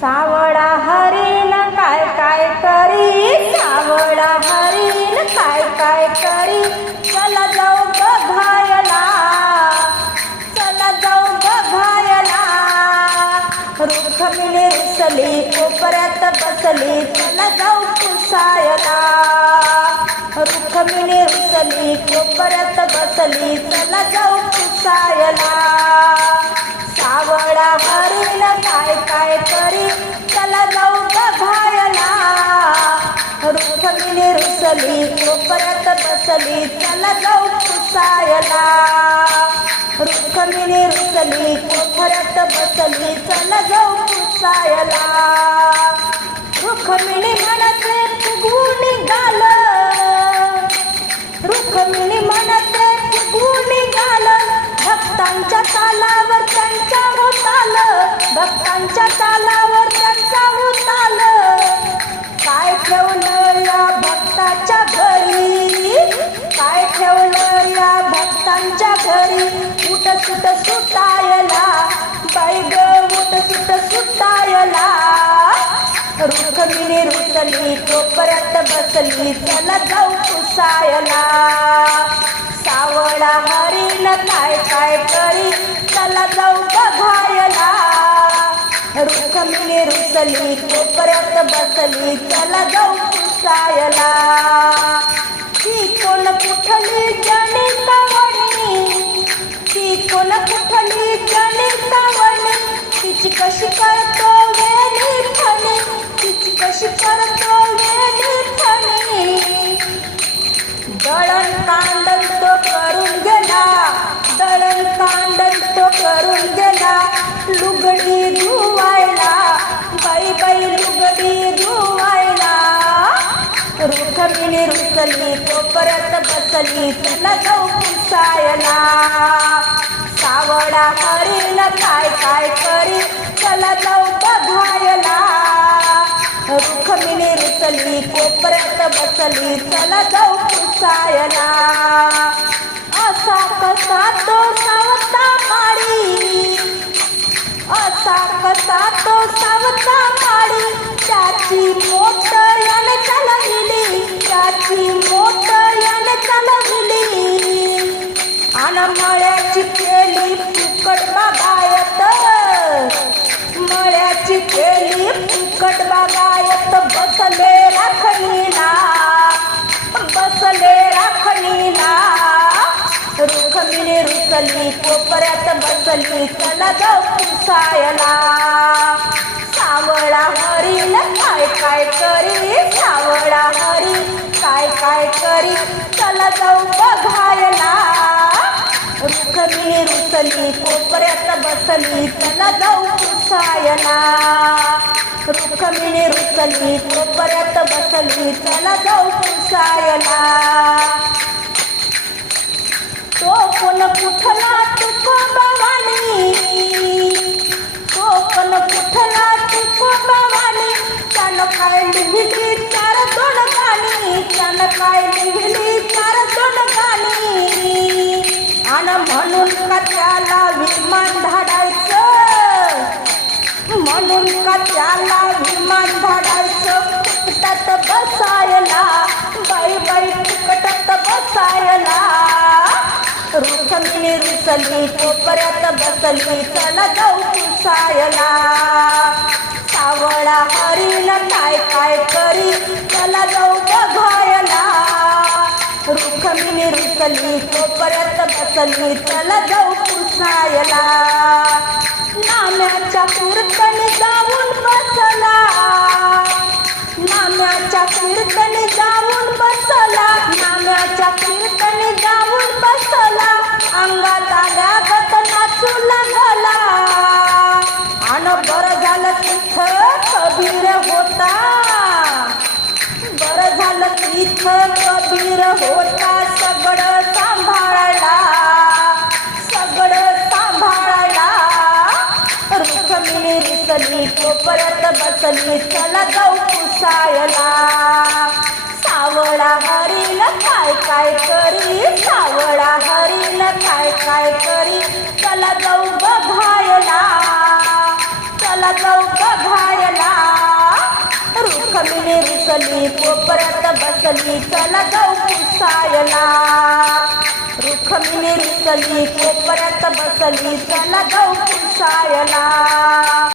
सावळा हरीण काय काय करी? सावळा हरीण काय काय करी? चला जाऊ बघायला चला जाऊ बघायला रुखमिणी रुसली कोपऱ्यात बसली. चला जाऊ पुसायला रुखमिणी रुसली कोपऱ्यात बसली. चला जाऊ पुसायला सावळा हरीण काय काय करी चला जाऊ बघायला रुखमिणी रुसली कोपऱ्यात बसली. चला जाऊ पुसायला. रुखमिणी रुसली कोपऱ्यात बसली. चला जाऊ पुसायला. रुखमिणी म्हणते भक्तांच्या तालावर त्यांचा उताल काय ठेवलं या भक्ताच्या घरी? काय ठेवलं या भक्तांच्या घरी? उठ सुट सुटायला बाई ग उठ सुट सुटायला रुखमिणी रुसली परत बसली. चला जाऊ पुसायला. सावळा हरीन काय काय करी चला जाऊ बघायला रुखमिणी रुसली कोपऱ्यात बसली चला जाऊ पुसायला ती कोण कुठली जणी तावणी ती कोण कुठली जणी तावणी तिची कशी करतो वेळी फणी तिची कशी करतो वेळी फणी दळण कांडण तो करून गेला दळण कांडण तो करून गेला लुगडी रुखमिणी रुसली कोपऱ्यात बसली. तुला जाऊ पुसायला. सावडा हरीण काय काय करी चला जाऊ बघायला. रुखमिणी रुसली कोपऱ्यात बसली. चला जाऊ पुसायला. असा कसा तो सावता माडी असा कसा तो सावता माडी त्याची गायत बसले राखणीला. बसले राखणीला. रुखमिणी रुसली कोपऱ्यात बसली चला जाऊ पुसायला. सावळा हरीण काय काय करी? सावळा हरी काय काय करी? चला जाऊ बघायला. रुखमिणी रुसली कोपऱ्यात बसली चला जाऊ पुसायला. रुखमिणी रुसली परत बसली चला जाऊ पुसायला तो पण कुठला तुको भवानी तो पण कुठला तुको भवानी त्यानं काय लिहिली चार दोन गाणी त्यानं काय लिहिली त्याला विमान धाडायचं फुकटात बसायला. बाई बाई फुकटात बसायला. रुखमिणी रुसली कोपऱ्यात बसली चला जाऊ पुसायला. सावळा हरीण काय काय करी चला जाऊ बघायला. रुखमिणी रुसली कोपऱ्यात बसली चला जाऊ पुसायला. नाम्याच्या कीर्तनी जाऊ अंगात आल्यागत नाचू लागला. आणि बरं झालं तिथं कबीर होता. बरं झालं तिथं कबीर होता. सगळं सांभाळला सगळं सांभाळला रुखमिणी रुसली कोपऱ्यात बसली चला जाऊ पुसायला सावळा हरील काय काय करी? सावळा हरील काय काय करी? चला जाऊ बघायला. चला जाऊ बघायला. रुखमिने रुसली पोपरत बसली चल जाऊ पुसायला. रुखमिने रुसली कोपरत बसली चल जाऊ पुसायला.